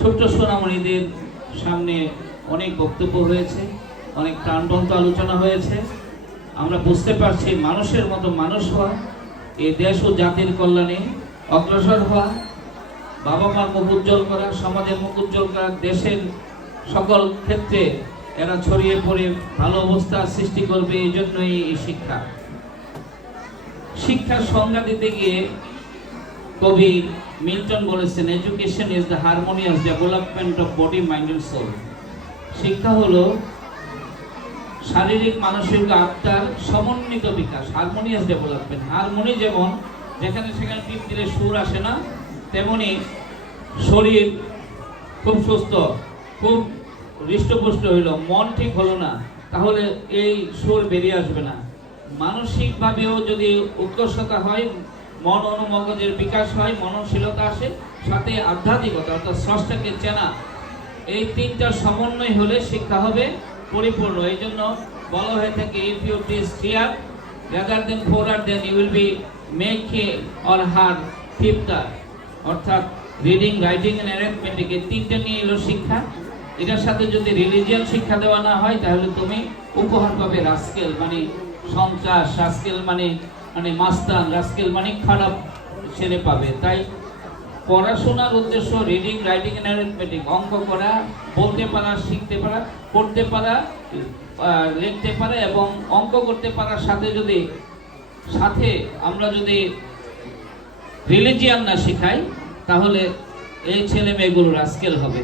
ছোট্ট সোনামণিদের সামনে অনেক বক্তব্য হয়েছে অনেক প্রাণবন্ত আলোচনা হয়েছে। আমরা বুঝতে পারছি মানুষের মতো মানুষ হওয়া, এই দেশ ও জাতির কল্যাণে অগ্রসর হওয়া, বাবা মার মুখ উজ্জ্বল করা, সমাজের মুখ উজ্জ্বল করা, দেশের সকল ক্ষেত্রে এরা ছড়িয়ে পড়ে ভালো অবস্থা সৃষ্টি করবে, এই জন্যই এই শিক্ষা। শিক্ষার সংজ্ঞা দিতে গিয়ে কবি মিল্টন বলেছেন education is the harmonious development of body mind and soul শিক্ষা হলো শারীরিক, মানসিক আত্মার সমন্বিত বিকাশ হারমোনিয়াস ডেভেলপমেন্ট হারমোনি যেমন যেখানে সেখানে টিপ দিলে সুর আসে না, তেমনি শরীর খুব সুস্থ, খুব হৃষ্টপুষ্ট হইল, মন ঠিক হলো না, তাহলে এই সুর বেরিয়ে আসবে না। মানসিকভাবেও যদি উৎকর্ষতা হয় মন অনুমগজের বিকাশ হয়, মননশীলতা আসে, সাথে আধ্যাত্মিকতা, অর্থাৎ স্রষ্টাকে চেনা। এই তিনটার সমন্বয় হলে শিক্ষা হবে পরিপূর্ণ। এই জন্য বলা হয়ে থাকে if you teach clear rather than four R then you will be make he or her fifth R অর্থাৎ রিডিং রাইটিং এন্ড অ্যারেঞ্জমেন্টিং এই তিনটা নিয়ে এলো শিক্ষা। এটার সাথে যদি রিলিজিয়ান শিক্ষা দেওয়া না হয়, তাহলে তুমি উপহার পাবে রাস্কেল মানে সন্ত্রাস। রাস্কেল মানে মানে মাস্তান, রাস্কেল মানে খারাপ ছেলে পাবে। তাই পড়াশোনার উদ্দেশ্য রিডিং রাইটিং অ্যারিথমেটিক অঙ্ক করা, বলতে পারা, শিখতে পারা পড়তে পারা লিখতে পারা এবং অঙ্ক করতে পারার সাথে যদি, সাথে আমরা যদি রিলিজিয়ান না শেখাই, তাহলে এই ছেলে মেয়েগুলো রাস্কেল হবে।